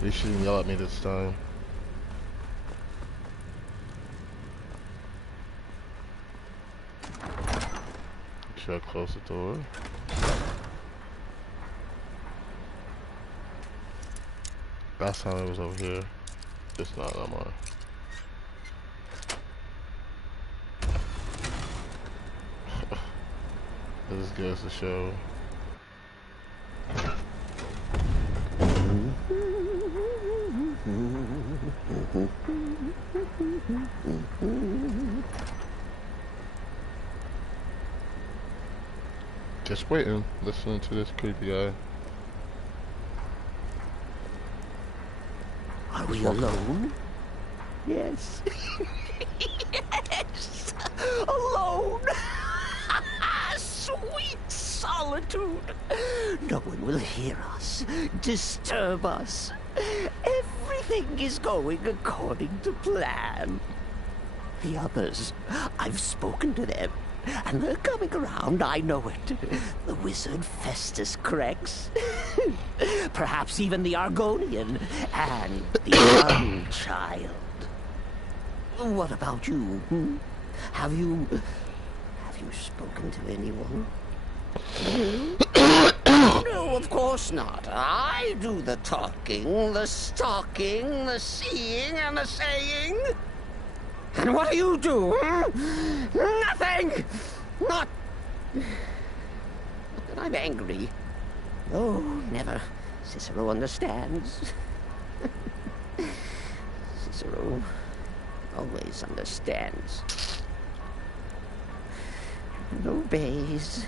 They shouldn't yell at me this time. Should I close the door? Last time it was over here. It's not no more. This goes to show. Just waiting, listening to this creepy guy. Are we alone? Yes. Yes! Alone! Sweet solitude! No one will hear us, disturb us. Everything is going according to plan. The others, I've spoken to them, and they're coming around, I know it. The wizard Festus Crex. Perhaps even the Argonian, and the young child. What about you? Have you spoken to anyone? No, of course not. I do the talking, the stalking, the seeing, and the saying. And what do you do? Nothing! Not that I'm angry. Oh, never. Cisero understands. Cisero always understands. And obeys.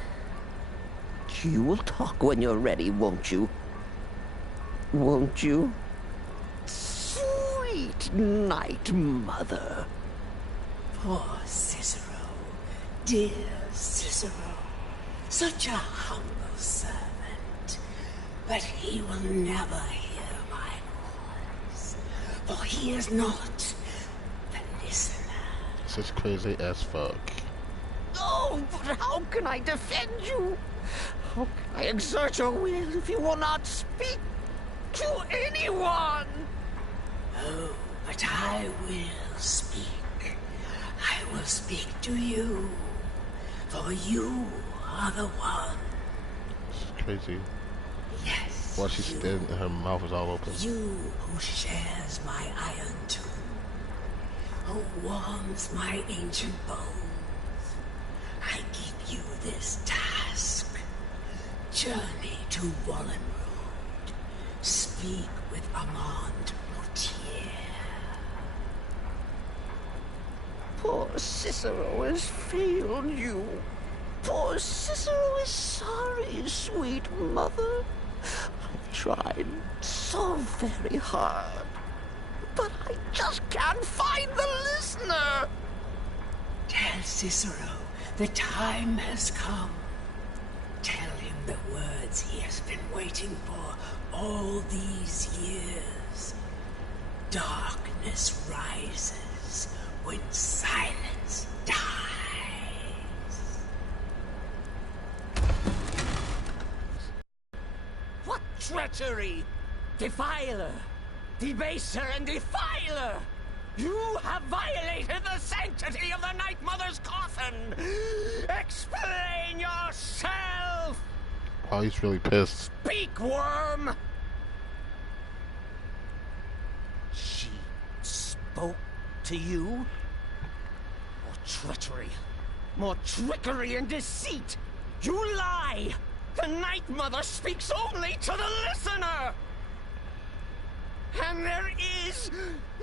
You will talk when you're ready, won't you? Won't you? Sweet night, mother. Poor Cisero, dear Cisero, such a humble servant, but he will never hear my voice, for he is not the listener. This is crazy as fuck. Oh, but how can I defend you? How can I exert your will if you will not speak to anyone? Oh, but I will speak. I will speak to you, for you are the one. It's crazy. Yes. While she's standing, her mouth is all open. You who shares my iron tomb, who warms my ancient bones. I give you this task. Journey to Wallenroad. Speak with Armand Mortier. Poor Cisero has failed you. Poor Cisero is sorry, sweet mother. I've tried so very hard, but I just can't find the listener. Tell Cisero the time has come. Tell him the words he has been waiting for all these years. Darkness rises when silence dies. What treachery! Defiler! Debaser and defiler! You have violated the sanctity of the Night Mother's coffin! Explain yourself! Oh, he's really pissed. Speak, worm! She spoke to you? More treachery, more trickery and deceit! You lie! The Night Mother speaks only to the listener! And there is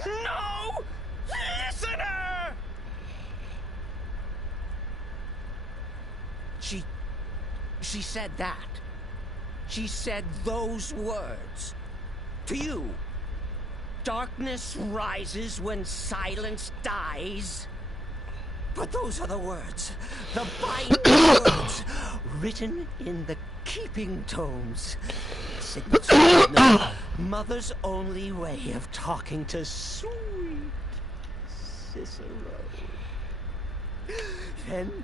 no listener! She said that. She said those words. To you. Darkness rises when silence dies. But those are the words. The binding words. Written in the keeping tomes. Signals no, Mother's only way of talking to sweet Cisero. Then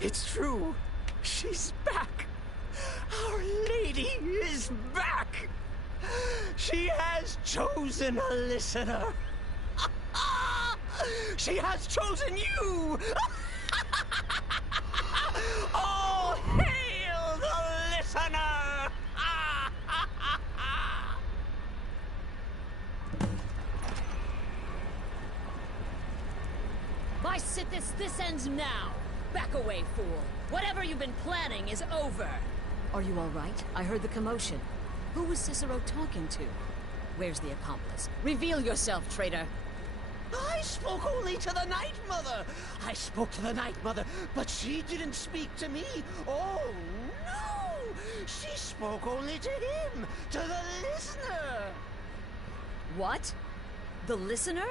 it's true. She's back. Our Lady is back. She has chosen a listener. She has chosen you. All hail the listener. By Sithis, this ends now. Back away, fool. Whatever you've been planning is over. Are you all right? I heard the commotion. Who was Cisero talking to? Where's the accomplice? Reveal yourself, traitor. I spoke only to the Night Mother. I spoke to the Night Mother, but she didn't speak to me. Oh, no! She spoke only to him, to the listener. What? The listener?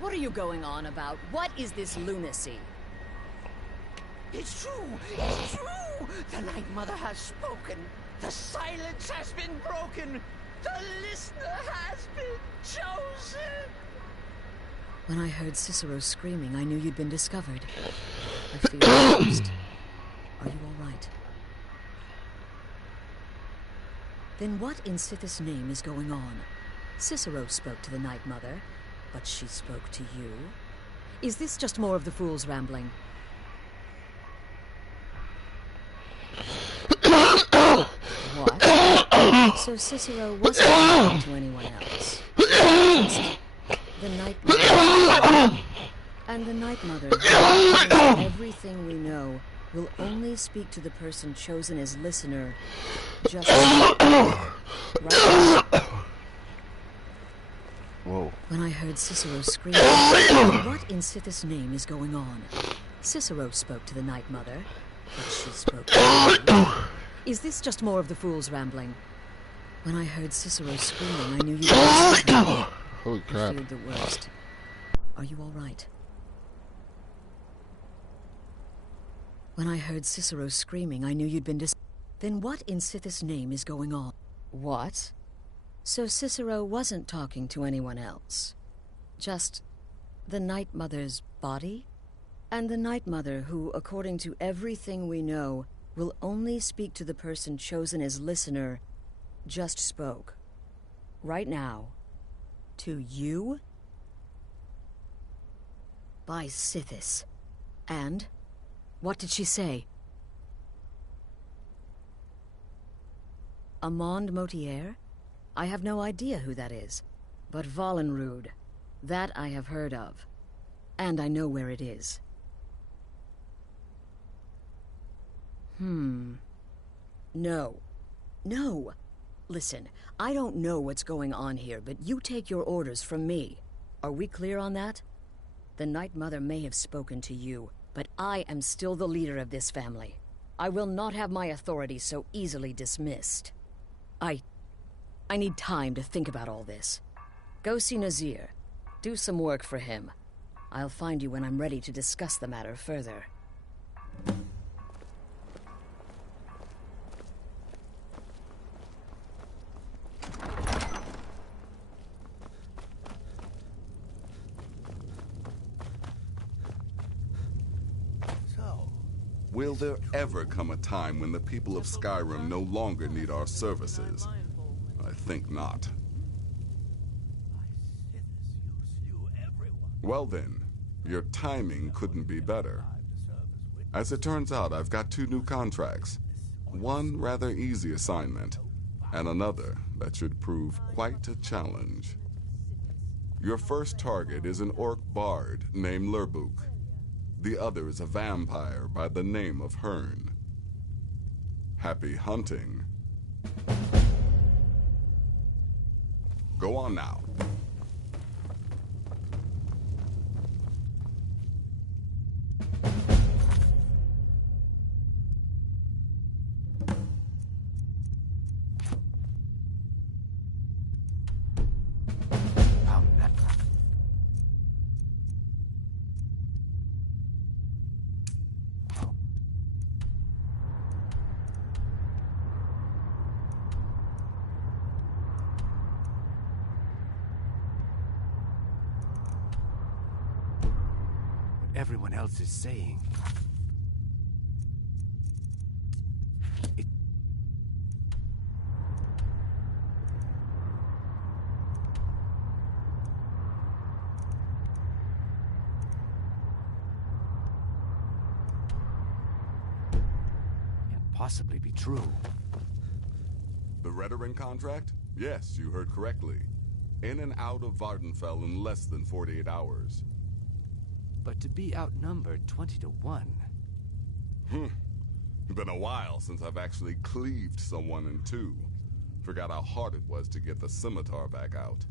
What are you going on about? What is this lunacy? It's true! It's true! The Night Mother has spoken. The silence has been broken. The listener has been chosen. When I heard Cicero screaming, I knew you'd been discovered. I feared the worst. Are you all right? Then what in Sithis' name is going on? Cicero spoke to the Night Mother, but she spoke to you? Is this just more of the fool's rambling? What? So Cisero wasn't talking to anyone else. Just the Night Mother. And the Night Mother, everything we know, will only speak to the person chosen as listener, just right now. Whoa. When I heard Cicero screaming, what in Sithis' name is going on? Cicero spoke to the Night Mother, but she spoke to you. Is this just more of the fool's rambling? When I heard Cicero screaming, I knew you were Holy crap. I feared the worst. Are you all right? When I heard Cicero screaming, I knew you'd been Then what in Sithis' name is going on? What? So Cisero wasn't talking to anyone else. Just the Night Mother's body? And the Night Mother who, according to everything we know, will only speak to the person chosen as listener, just spoke. Right now. To you? By Sithis. And? What did she say? Amand Motier? I have no idea who that is. But Valenrud, that I have heard of. And I know where it is. No. No! Listen, I don't know what's going on here, but you take your orders from me. Are we clear on that? The Night Mother may have spoken to you, but I am still the leader of this family. I will not have my authority so easily dismissed. I need time to think about all this. Go see Nazir. Do some work for him. I'll find you when I'm ready to discuss the matter further. Will there ever come a time when the people of Skyrim no longer need our services? I think not. Well then, your timing couldn't be better. As it turns out, I've got 2 new contracts. One rather easy assignment, and another that should prove quite a challenge. Your first target is an orc bard named Lurbuk. The other is a vampire by the name of Hearn. Happy hunting. Go on now. Everyone else is saying. possibly be true? The Redoran contract? Yes, you heard correctly. In and out of Vardenfell in less than 48 hours. But to be outnumbered 20 to 1... Been a while since I've actually cleaved someone in two. Forgot how hard it was to get the scimitar back out.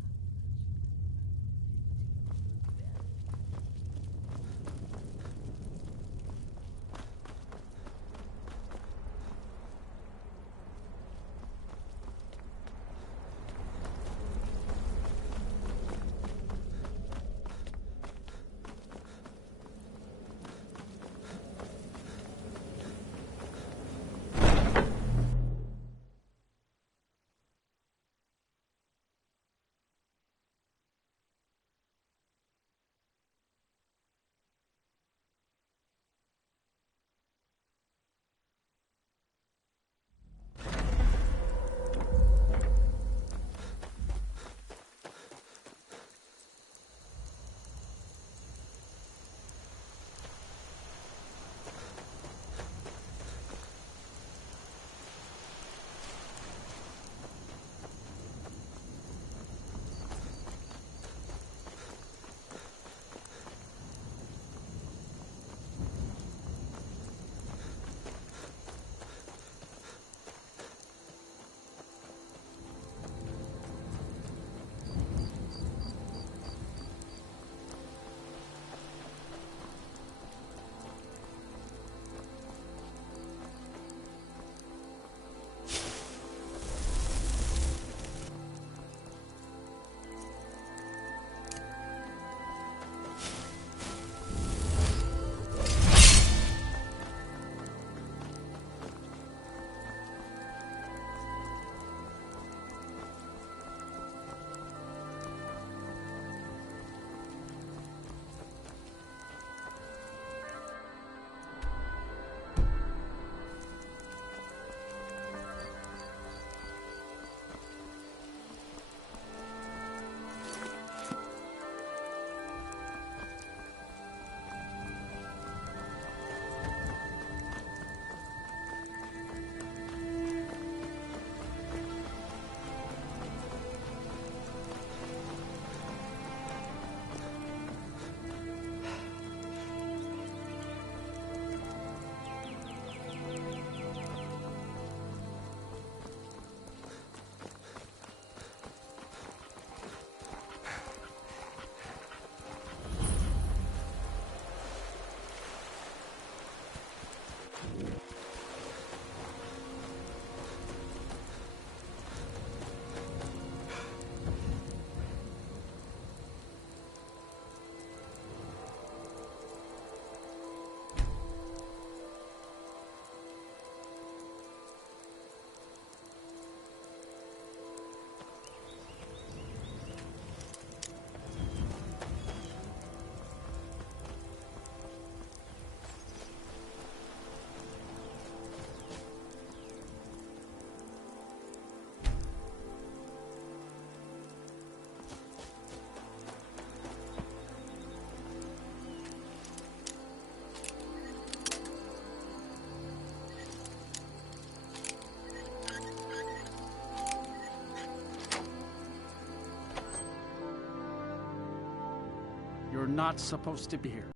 You're not supposed to be here.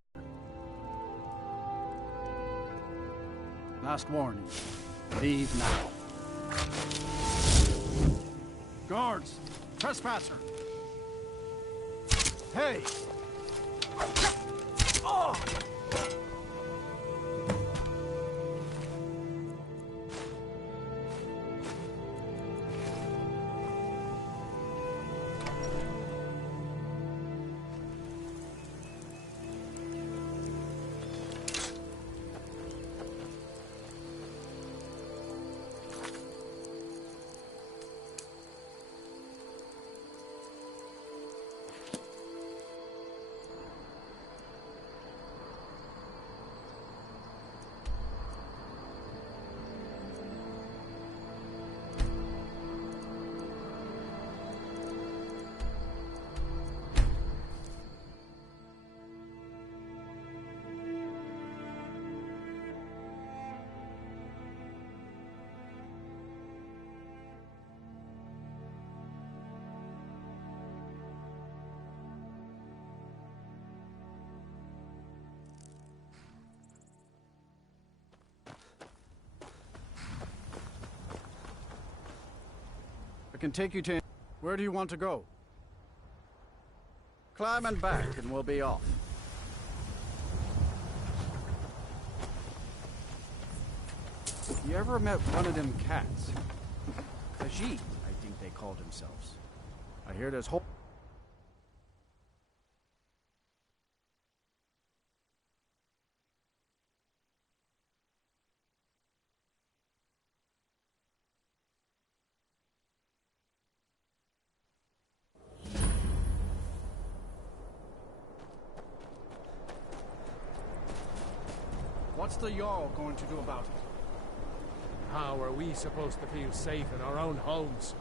Last warning. Leave now. Guards! Trespasser! Hey! Oh! can take you to... Where do you want to go? Climb and back, and we'll be off. You ever met one of them cats? Khajiit, I think they called themselves. I hear there's whole... What's the Jarl going to do about it? How are we supposed to feel safe in our own homes?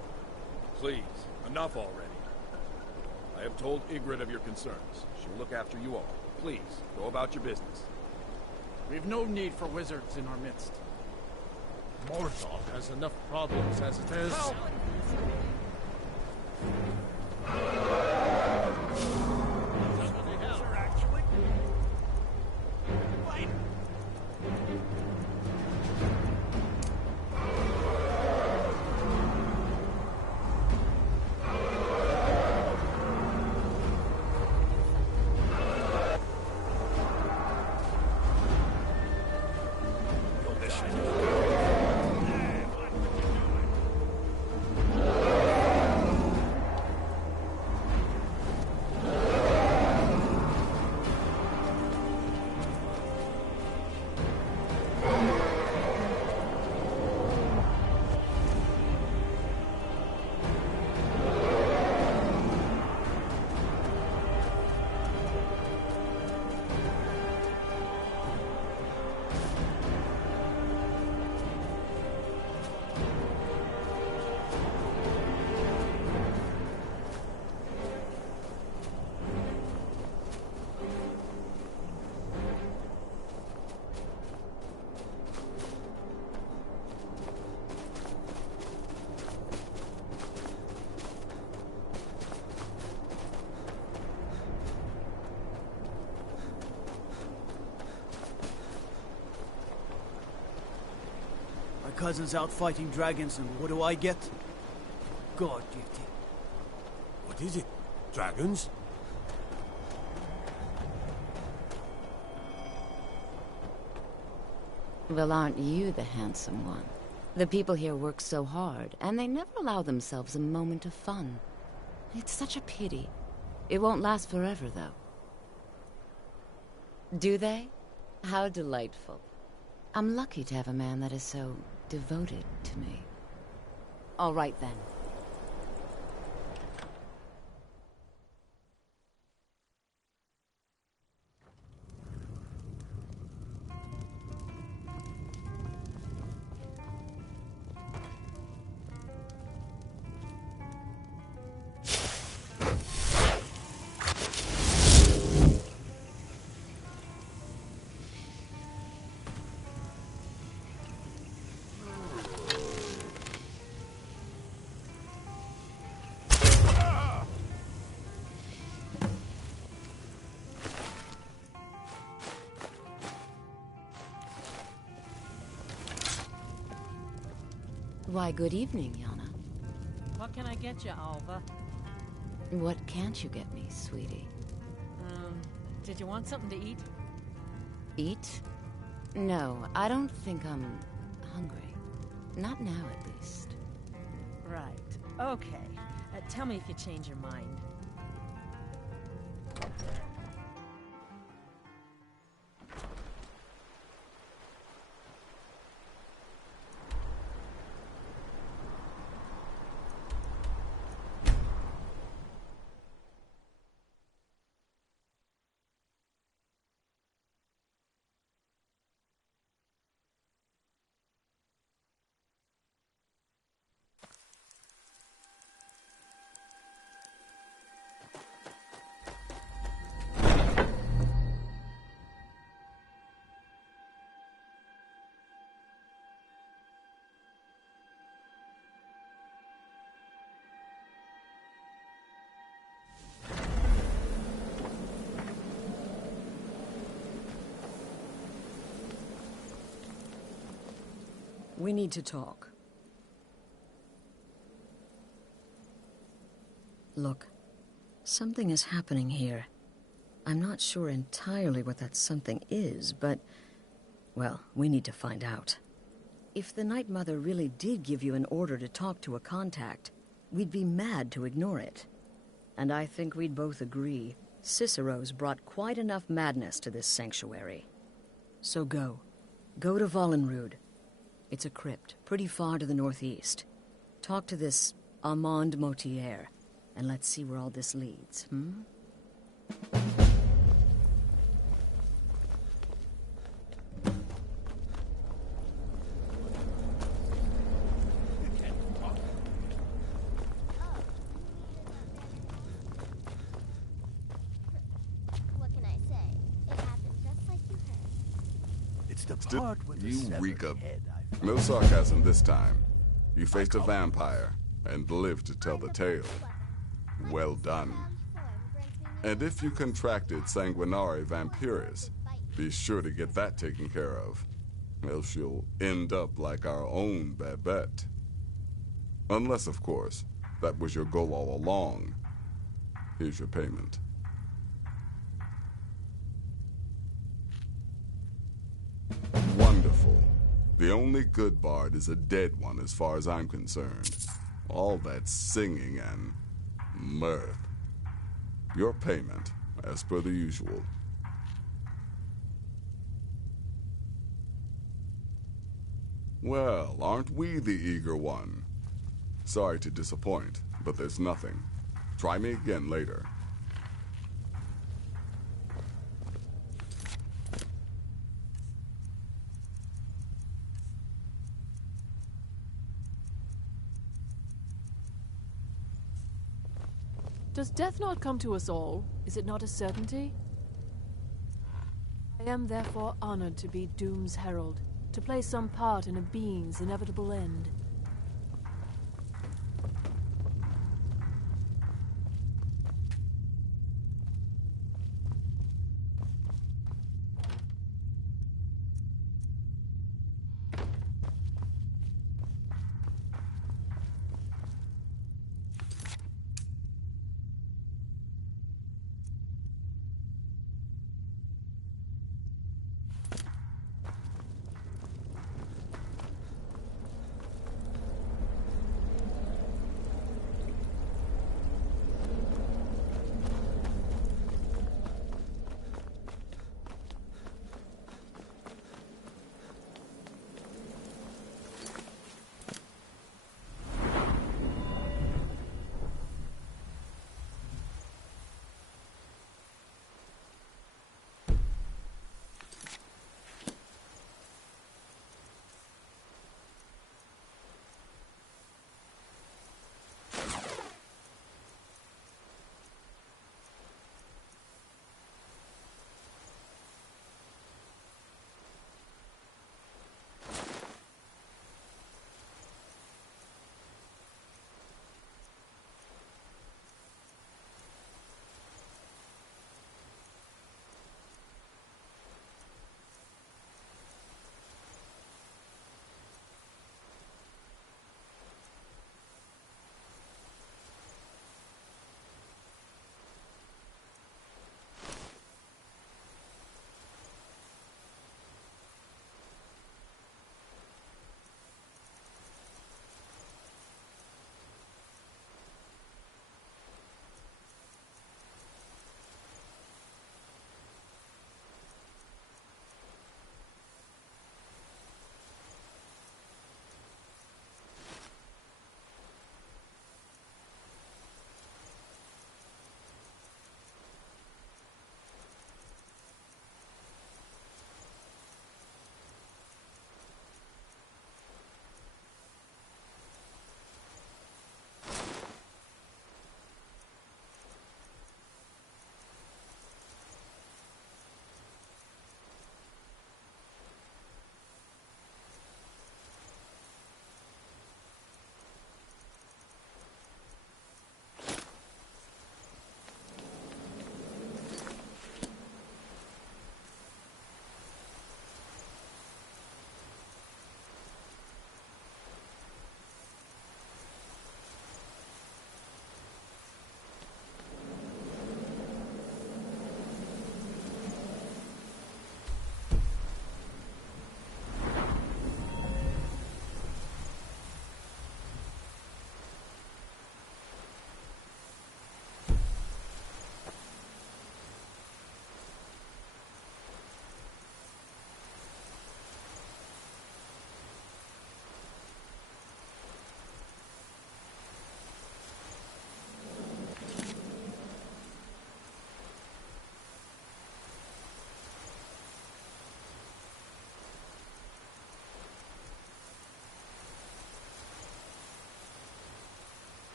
Please, enough already. I have told Ygritte of your concerns. She'll look after you all. Please, go about your business. We've no need for wizards in our midst. Mordor has enough problems as it is. Help! My cousin's out fighting dragons, and what do I get? God duty. What is it? Dragons? Well, aren't you the handsome one? The people here work so hard, and they never allow themselves a moment of fun. It's such a pity. It won't last forever, though. Do they? How delightful. I'm lucky to have a man that is so devoted to me. All right, then. Why, good evening, Yana. What can I get you, Alva? What can't you get me, sweetie? Did you want something to eat? Eat? No, I don't think I'm hungry. Not now, at least. Right. Okay. Tell me if you change your mind. We need to talk. Look, something is happening here. I'm not sure entirely what that something is, but... well, we need to find out. If the Night Mother really did give you an order to talk to a contact, we'd be mad to ignore it. And I think we'd both agree, Cicero's brought quite enough madness to this sanctuary. So go. Go to Vollenrude. It's a crypt, pretty far to the northeast. Talk to this Armand Motier, and let's see where all this leads, You reek of... No sarcasm this time. You faced a vampire and lived to tell the tale. Well done. And if you contracted Sanguinare Vampiris, be sure to get that taken care of. Else you'll end up like our own Babette. Unless, of course, that was your goal all along. Here's your payment. Wonderful. The only good bard is a dead one as far as I'm concerned. All that singing and mirth. Your payment, as per the usual. Well, aren't we the eager one? Sorry to disappoint, but there's nothing. Try me again later. Does death not come to us all? Is it not a certainty? I am therefore honored to be Doom's herald, to play some part in a being's inevitable end.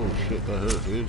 Oh shit, that hurt, dude.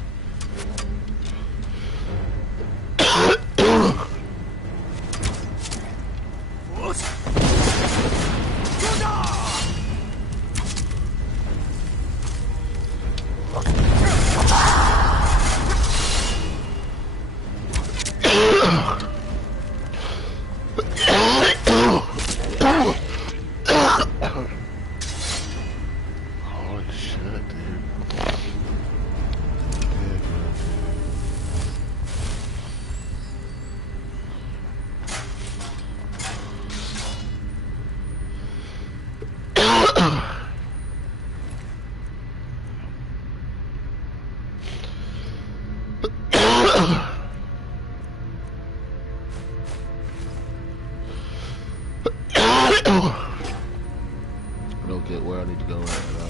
I don't get where I need to go right now.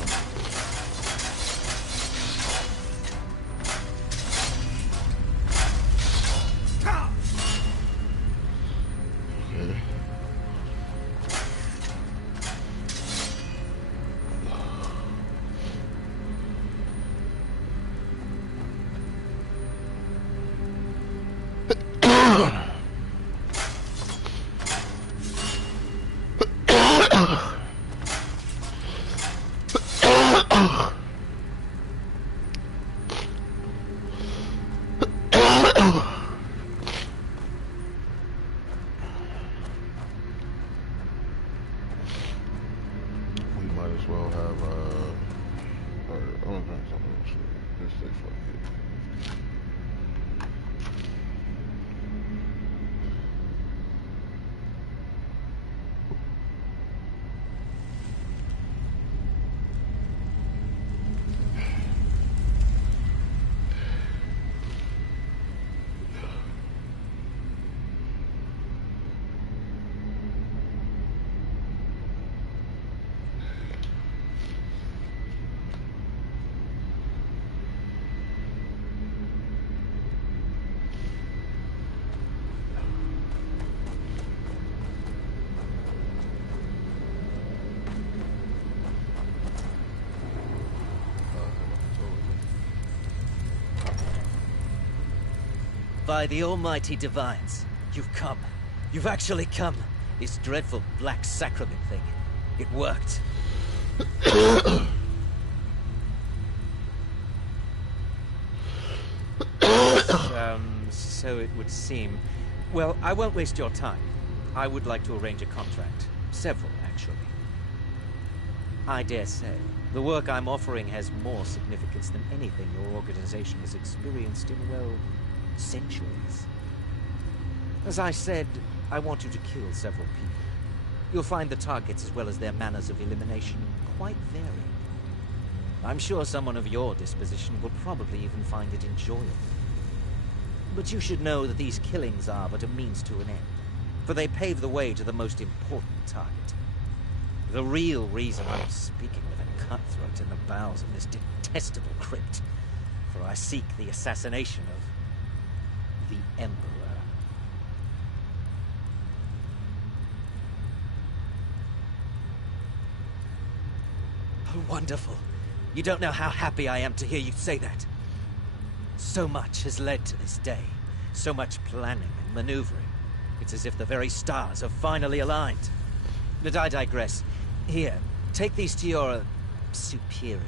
By the almighty divines, you've come. You've actually come. This dreadful black sacrament thing. It worked. So it would seem. Well, I won't waste your time. I would like to arrange a contract. Several, actually. I dare say, the work I'm offering has more significance than anything your organization has experienced in, well, centuries. As I said, I want you to kill several people. You'll find the targets as well as their manners of elimination quite varied. I'm sure someone of your disposition will probably even find it enjoyable. But you should know that these killings are but a means to an end, for they pave the way to the most important target. The real reason I'm speaking with a cutthroat in the bowels of this detestable crypt, for I seek the assassination of the Emperor. Oh, wonderful. You don't know how happy I am to hear you say that. So much has led to this day. So much planning and maneuvering. It's as if the very stars have finally aligned. But I digress. Here, take these to your superior.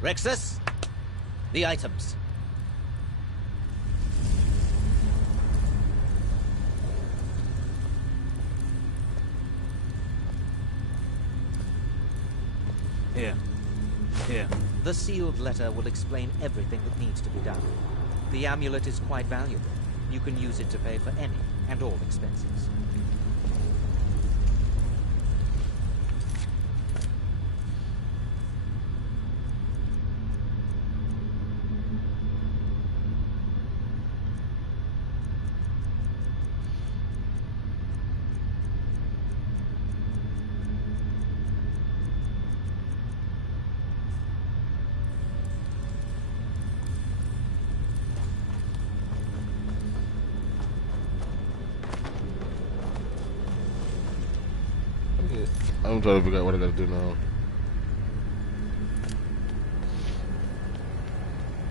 Rexus, the items. Here. Here. The sealed letter will explain everything that needs to be done. The amulet is quite valuable. You can use it to pay for any and all expenses. Yeah, I'm trying to figure out what I gotta do now.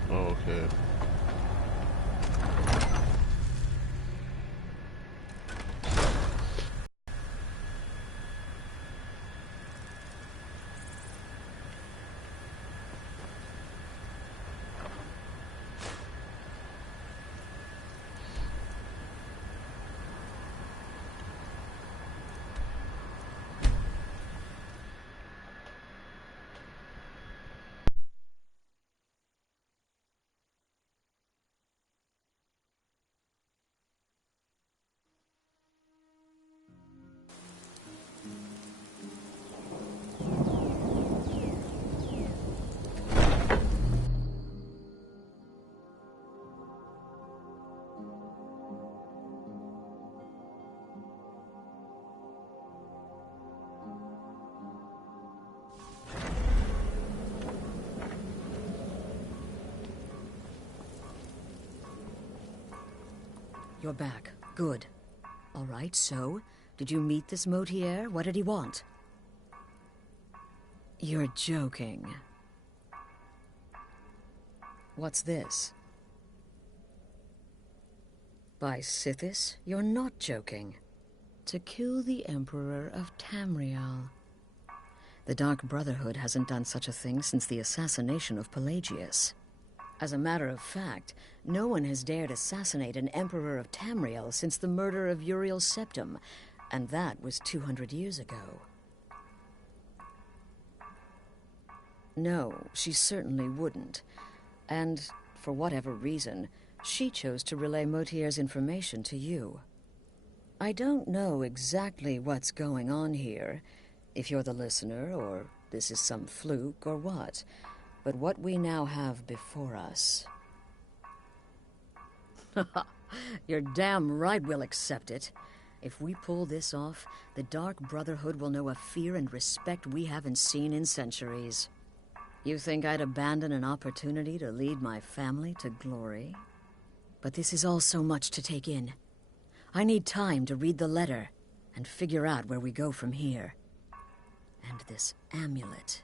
Oh, okay. You're back. Good. All right, so, did you meet this Motier? What did he want? You're joking. What's this? By Sithis, you're not joking. To kill the Emperor of Tamriel. The Dark Brotherhood hasn't done such a thing since the assassination of Pelagius. As a matter of fact, no one has dared assassinate an Emperor of Tamriel since the murder of Uriel Septim, and that was 200 years ago. No, she certainly wouldn't. And, for whatever reason, she chose to relay Motier's information to you. I don't know exactly what's going on here, if you're the listener, or this is some fluke, or what. But what we now have before us... You're damn right we'll accept it. If we pull this off, the Dark Brotherhood will know a fear and respect we haven't seen in centuries. You think I'd abandon an opportunity to lead my family to glory? But this is all so much to take in. I need time to read the letter and figure out where we go from here. And this amulet...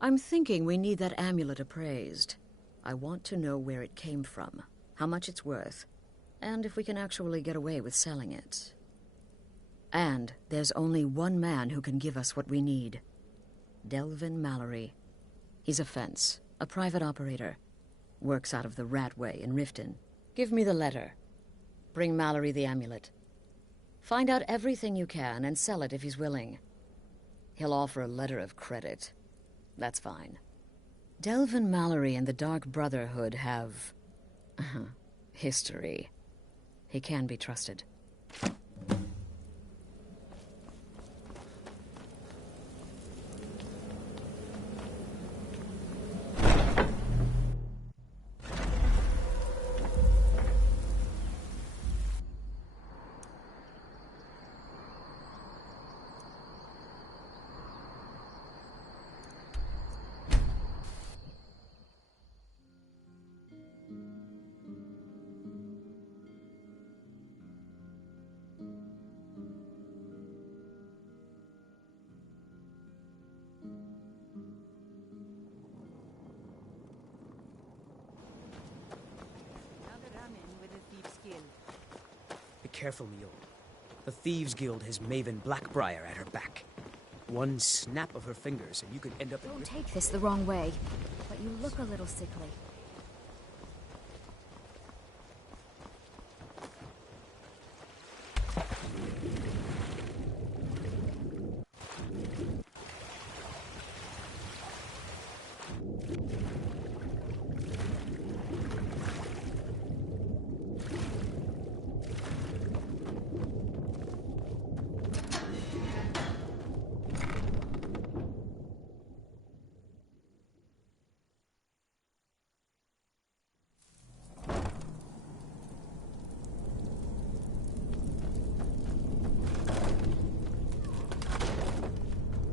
I'm thinking we need that amulet appraised. I want to know where it came from, how much it's worth, and if we can actually get away with selling it. And there's only one man who can give us what we need. Delvin Mallory. He's a fence, a private operator. Works out of the Ratway in Riften. Give me the letter. Bring Mallory the amulet. Find out everything you can and sell it if he's willing. He'll offer a letter of credit. That's fine. Delvin Mallory and the Dark Brotherhood have... history. He can be trusted. Be careful, Mule. The Thieves Guild has Maven Blackbriar at her back. One snap of her fingers and you could end up... Don't take this the wrong way, but you look a little sickly.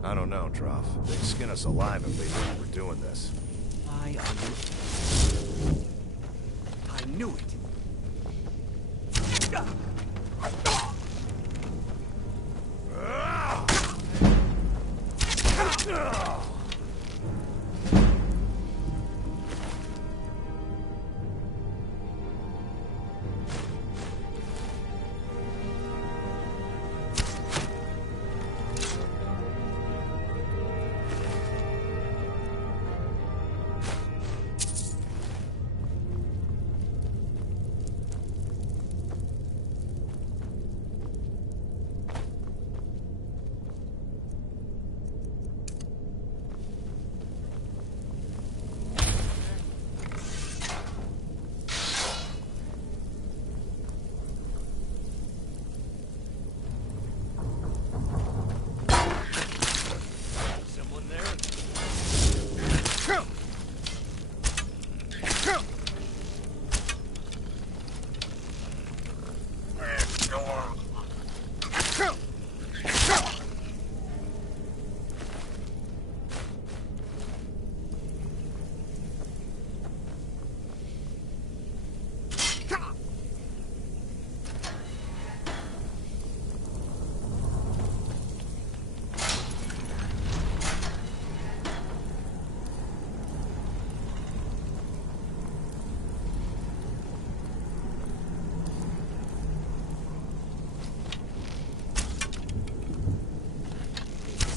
I don't know, Droff. They'd skin us alive if they knew we were doing this. Why are you... I knew it!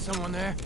Someone there?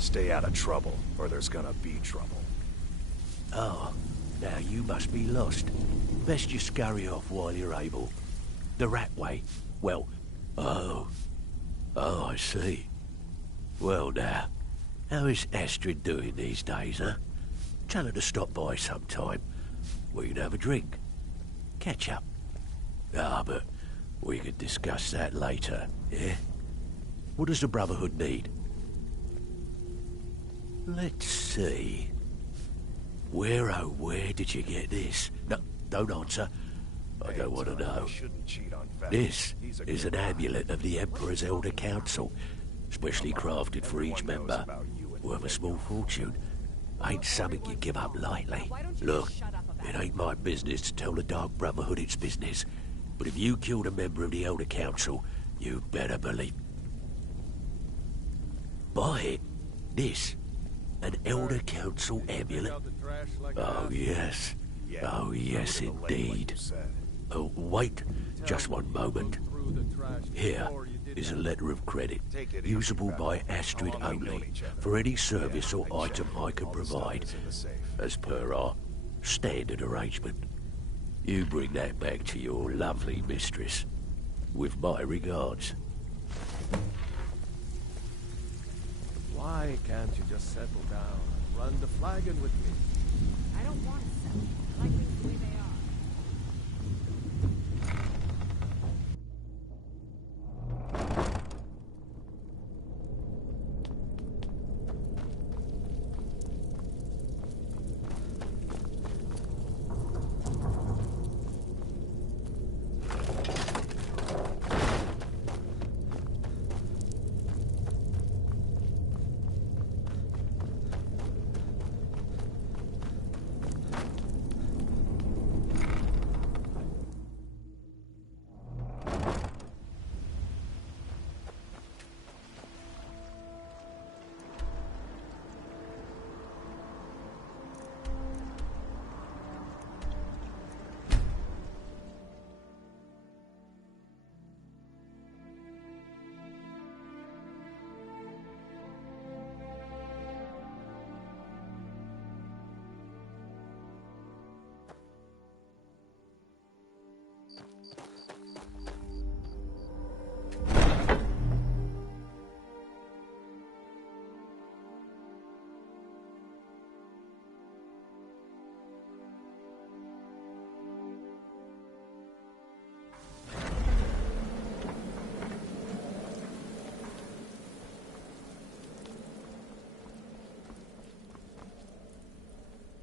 Stay out of trouble, or there's gonna be trouble. Oh, now you must be lost. Best you scurry off while you're able. The rat way. Well, oh, I see. Well now, how is Astrid doing these days, huh? Tell her to stop by sometime. We can have a drink. Catch up. Ah, but we can discuss that later, yeah? What does the Brotherhood need? Let's see. Where, oh, where did you get this? No, don't answer. I don't want to know. This is an amulet of the Emperor's Elder Council, specially crafted for each member, worth a small fortune. Ain't something you give up lightly. Look, it ain't my business to tell the Dark Brotherhood its business, but if you killed a member of the Elder Council, you better believe... Buy it. This. An Elder Council amulet? Oh, yes. Oh, yes, indeed. Oh, wait just one moment. Here is a letter of credit, usable by Astrid only, for any service or item I can provide, as per our standard arrangement. You bring that back to your lovely mistress, with my regards. Why can't you just settle down and run the flagon with me? I don't want to settle. I like things the way they are.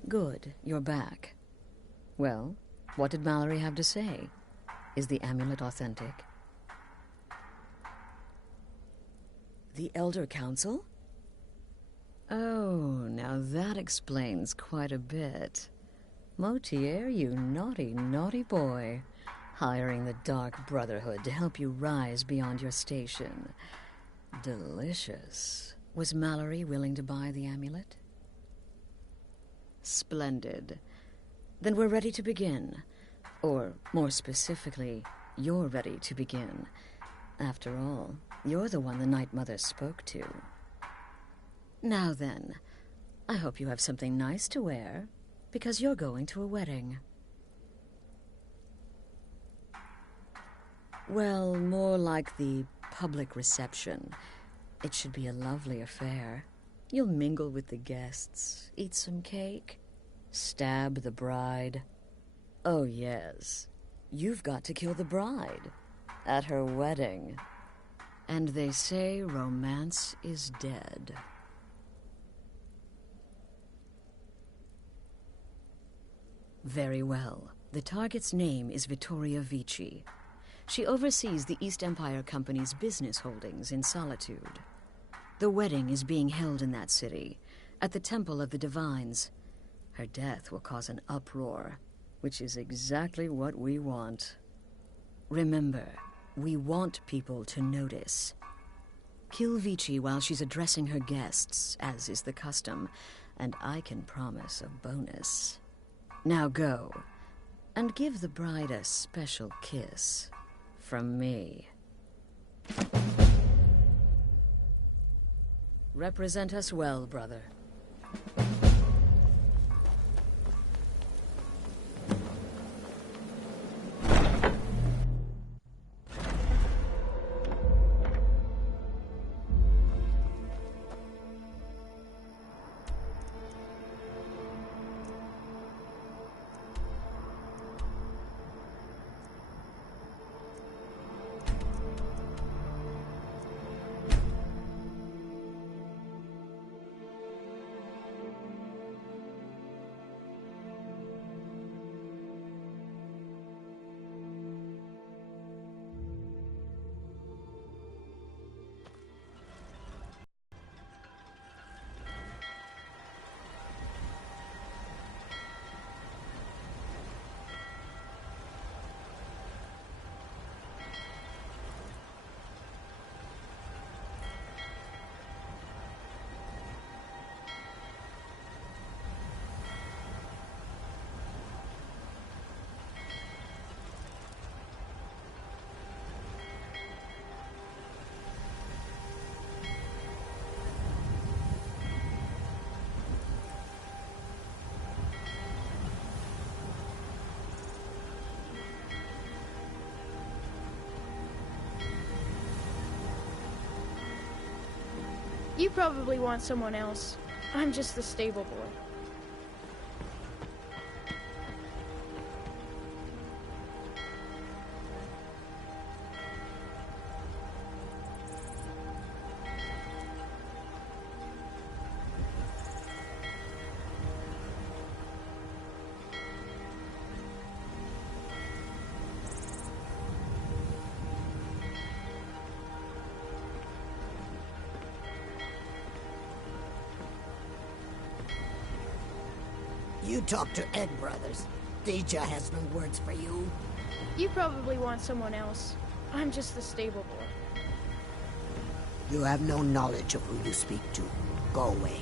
Good, you're back. Well, what did Mallory have to say? Is the amulet authentic? The Elder Council? Oh, now that explains quite a bit. Motier, you naughty, naughty boy. Hiring the Dark Brotherhood to help you rise beyond your station. Delicious. Was Mallory willing to buy the amulet? Splendid. Then we're ready to begin. Or, more specifically, you're ready to begin. After all, you're the one the Night Mother spoke to. Now then, I hope you have something nice to wear, because you're going to a wedding. Well, more like the public reception. It should be a lovely affair. You'll mingle with the guests, eat some cake, stab the bride. Oh, yes. You've got to kill the bride at her wedding. And they say romance is dead. Very well. The target's name is Vittoria Vici. She oversees the East Empire Company's business holdings in Solitude. The wedding is being held in that city, at the Temple of the Divines. Her death will cause an uproar, which is exactly what we want. Remember, we want people to notice. Kill Vici while she's addressing her guests, as is the custom, and I can promise a bonus. Now go, and give the bride a special kiss from me. Represent us well, brother. You probably want someone else. I'm just the stable boy. You talk to Egg Brothers. GanJa has no words for you. You probably want someone else. I'm just the stable boy. You have no knowledge of who you speak to. Go away.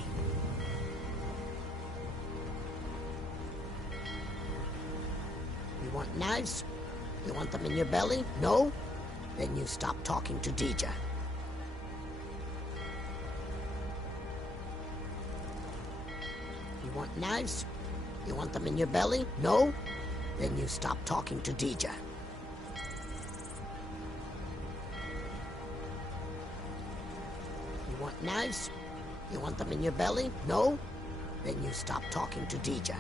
You want knives? You want them in your belly? No? Then you stop talking to GanJa. You want knives? You want them in your belly? No? Then you stop talking to GanJa. You want knives? You want them in your belly? No? Then you stop talking to GanJa.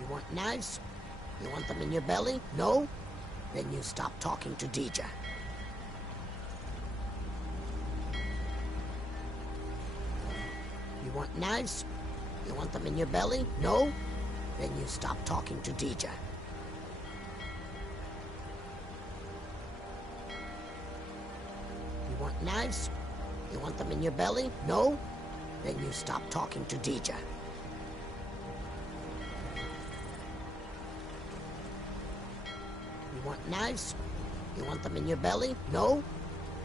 You want knives? You want them in your belly? No? Then you stop talking to GanJa. want knives? You want them in your belly? No? Then you stop talking to GanJa. You want knives? You want them in your belly? No? Then you stop talking to GanJa. You want knives? You want them in your belly? No?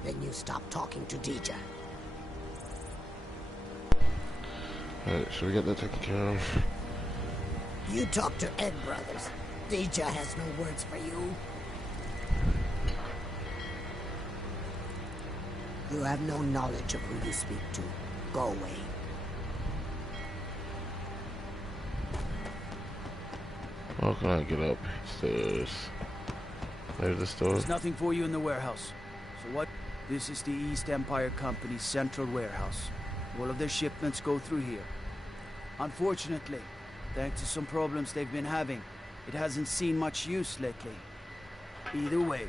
Then you stop talking to GanJa. Alright, should we get that taken care of? You talk to Ed Brothers. GanJa has no words for you. You have no knowledge of who you speak to. Go away. How can I get upstairs? There's the store. There's nothing for you in the warehouse. So what? This is the East Empire Company's central warehouse. All of their shipments go through here. Unfortunately, thanks to some problems they've been having, it hasn't seen much use lately. Either way,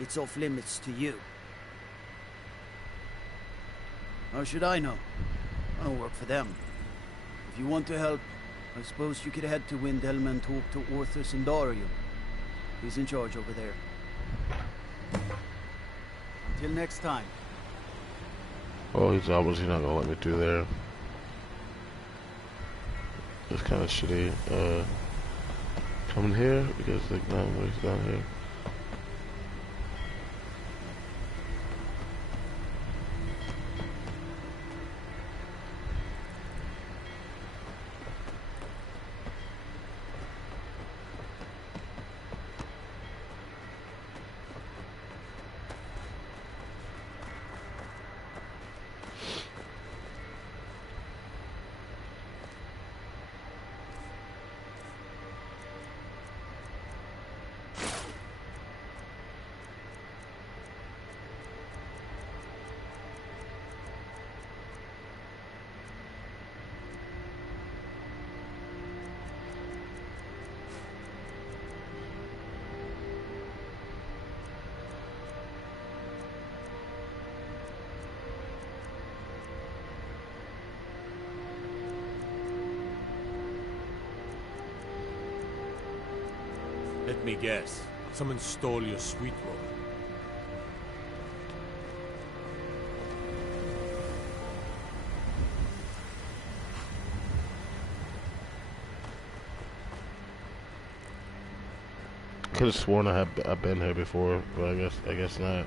it's off limits to you. How should I know? I don't work for them. If you want to help, I suppose you could head to Windhelm and talk to Orthus and Dario. He's in charge over there. Until next time. Oh, he's obviously not gonna let me through there. It's kind of shitty. Coming here because like not ways down here. Let me guess. Someone stole your sweet roll. Could have sworn I've been here before, but I guess not.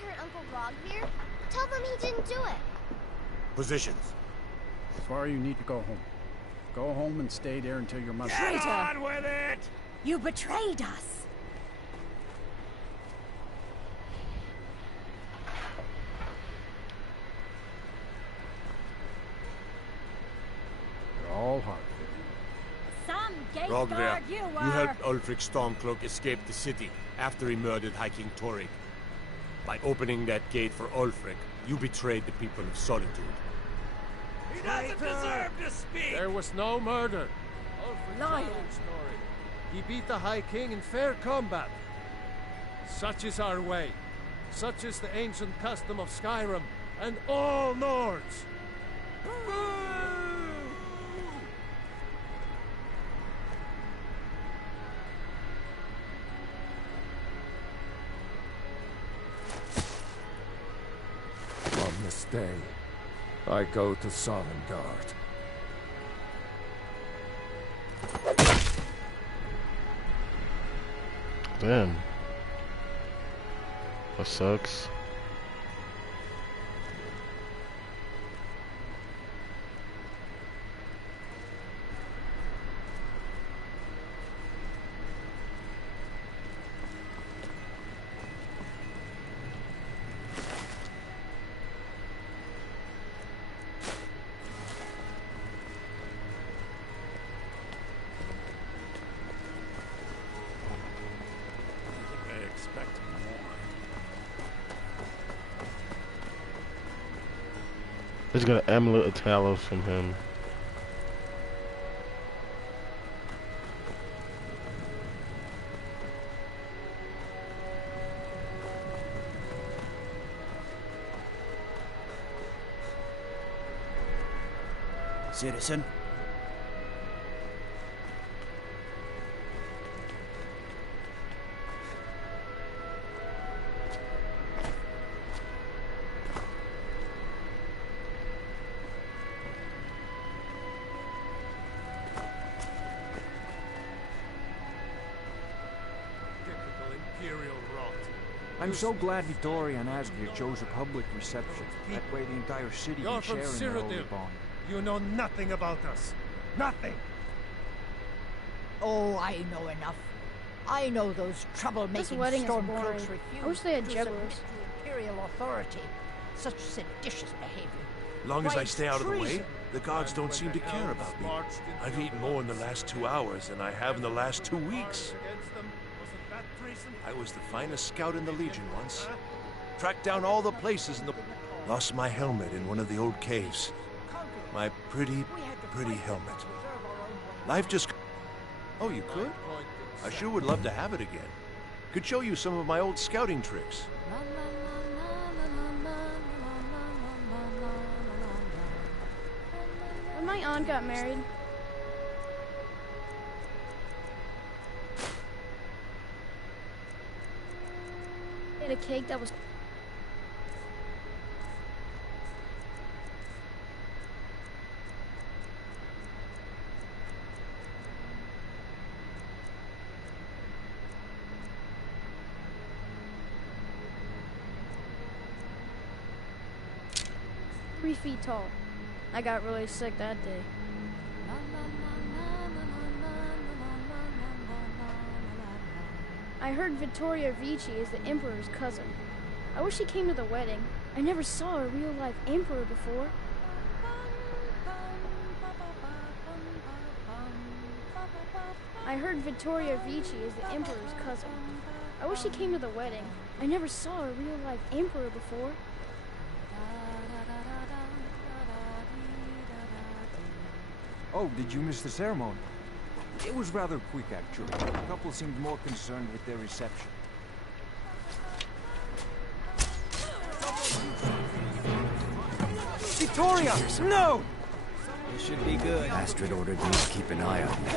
Hurt Uncle Rogvir. Tell them he didn't do it. Positions. Swear you need to go home. Go home and stay there until your mother... Get on with it! You betrayed us! You're all hard. Some gate Rogvir, guard you you were! helped Ulfric Stormcloak escape the city after he murdered High King Torrik. By opening that gate for Ulfric, you betrayed the people of Solitude. He doesn't deserve to speak! There was no murder. Liar! Story. He beat the High King in fair combat. Such is our way. Such is the ancient custom of Skyrim and all Nords. On this day, I go to Sovngarde. Damn. That sucks. Just got an amulet of Talos from him. Citizen? I'm so glad Vittoria and Asgir chose a public reception. That way the entire city You're can from share in the holy Cyrodiil. bond. You know nothing about us. Nothing! Oh, I know enough. I know those troublemaking wedding is stormcloaks boring. refuse I wish they had to jugglers. submit to imperial authority. Such seditious behavior. Long as I Quite stay out of the way, treason. the gods don't seem to care about me. I've eaten more in the last 2 hours than I have in the last 2 weeks. I was the finest scout in the Legion once. Tracked down all the places in the... Lost my helmet in one of the old caves. My pretty, pretty helmet. Life just... Oh, you could? I sure would love to have it again. Could show you some of my old scouting tricks. When my aunt got married, they had a cake that was 3 feet tall. I got really sick that day. I heard Vittoria Vici is the Emperor's cousin. I wish he came to the wedding. I never saw a real-life Emperor before. I heard Vittoria Vici is the Emperor's cousin. I wish he came to the wedding. I never saw a real-life Emperor before. Oh, did you miss the ceremony? It was rather quick, actually. The couple seemed more concerned with their reception. Victoria! No! This should be good. Astrid ordered me to keep an eye on you.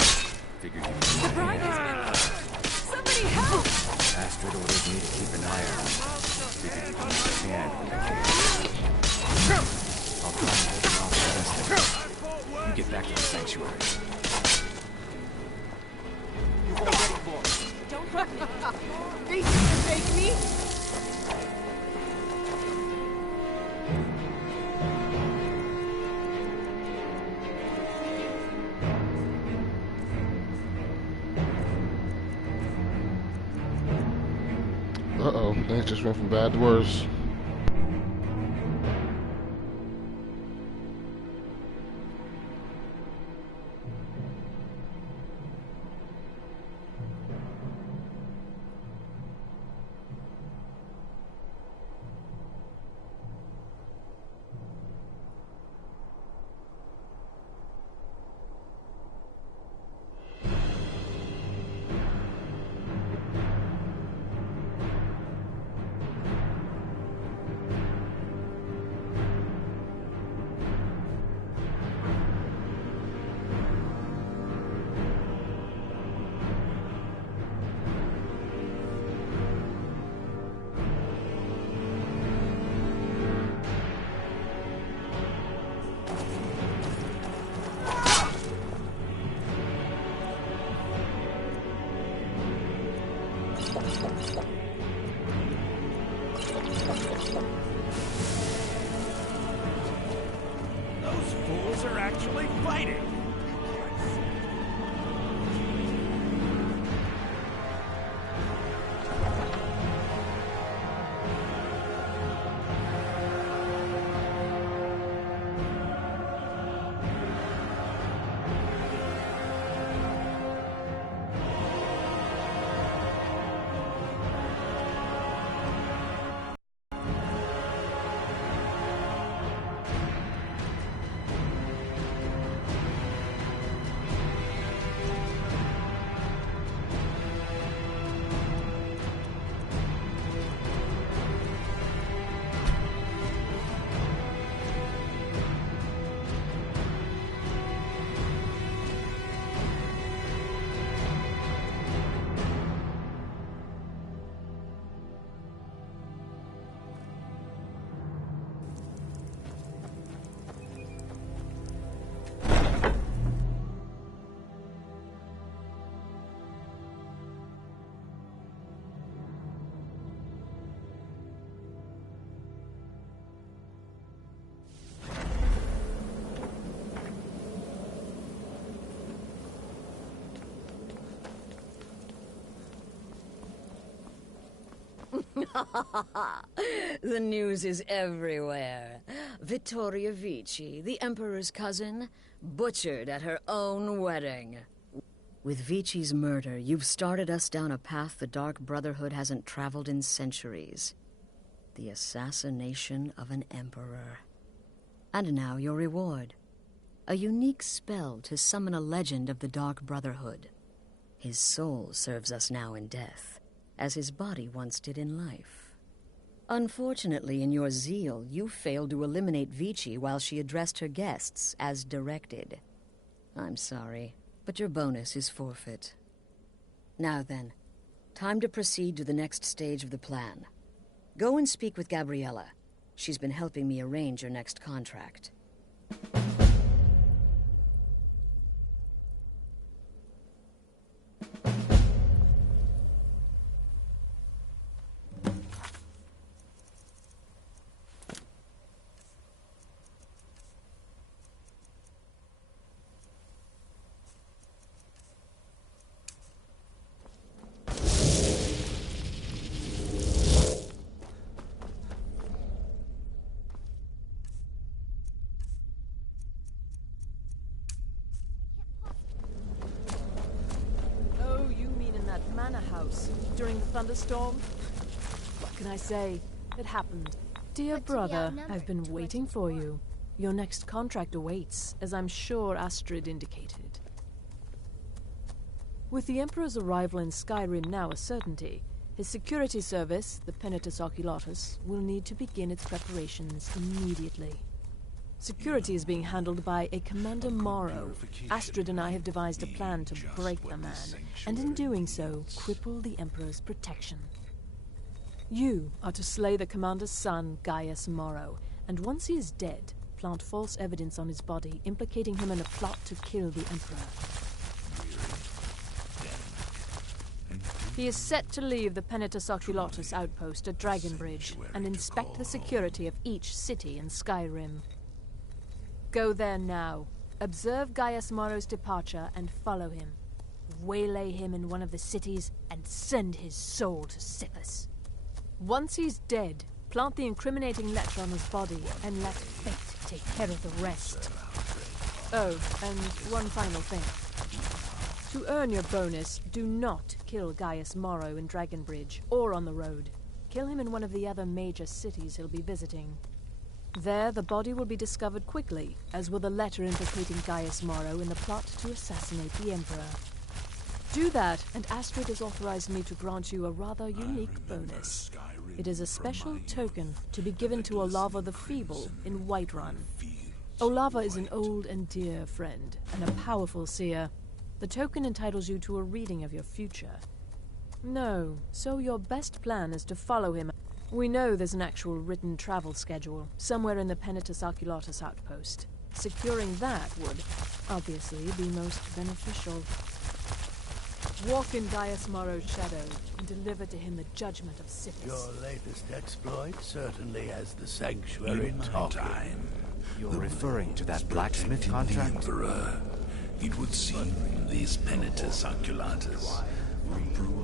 Figured you'd The bride has been... Somebody help! Astrid ordered me to keep an eye on you. Figured you'd need a hand when I came. I'll try and hold them off the best I can. You get back to the sanctuary. You already lost. Don't hurt me. Easy to take me. Uh-oh, things just went from bad to worse. Those fools are actually fighting! The news is everywhere. Vittoria Vici, the Emperor's cousin, butchered at her own wedding. With Vici's murder, you've started us down a path the Dark Brotherhood hasn't traveled in centuries. The assassination of an emperor. And now your reward. A unique spell to summon a legend of the Dark Brotherhood. His soul serves us now in death, as his body once did in life. Unfortunately, in your zeal, you failed to eliminate Vici while she addressed her guests as directed. I'm sorry, but your bonus is forfeit. Now then, time to proceed to the next stage of the plan. Go and speak with Gabriella. She's been helping me arrange your next contract. During the thunderstorm? What can I say? It happened. Dear brother, I've been waiting for you. Your next contract awaits, as I'm sure Astrid indicated. With the Emperor's arrival in Skyrim now a certainty, his security service, the Penitus Oculatus, will need to begin its preparations immediately. Security is being handled by a Commander Morrow. Astrid and I have devised a plan to break the man, and in doing so, cripple the Emperor's protection. You are to slay the Commander's son, Gaius Morrow, and once he is dead, plant false evidence on his body, implicating him in a plot to kill the Emperor. He is set to leave the Penitus Oculatus outpost at Dragonbridge and inspect the security of each city in Skyrim. Go there now. Observe Gaius Morrow's departure and follow him. Waylay him in one of the cities and send his soul to Sithis. Once he's dead, plant the incriminating letter on his body and let fate take care of the rest. Oh, and one final thing. To earn your bonus, do not kill Gaius Morrow in Dragonbridge or on the road. Kill him in one of the other major cities he'll be visiting. There, the body will be discovered quickly, as will the letter implicating Gaius Morrow in the plot to assassinate the Emperor. Do that, and Astrid has authorized me to grant you a rather unique bonus. It is a special token to be given to Olava the Feeble in Whiterun. Olava is an old and dear friend, and a powerful seer. The token entitles you to a reading of your future. No, so your best plan is to follow him. We know there's an actual written travel schedule, somewhere in the Penitus Oculatus outpost. Securing that would, obviously, be most beneficial. Walk in Gaius Morrow's shadow and deliver to him the judgment of Sithis. Your latest exploit certainly has the sanctuary talking. You're referring to that blacksmith contract? Emperor. It would seem these Penitus Oculatus will prove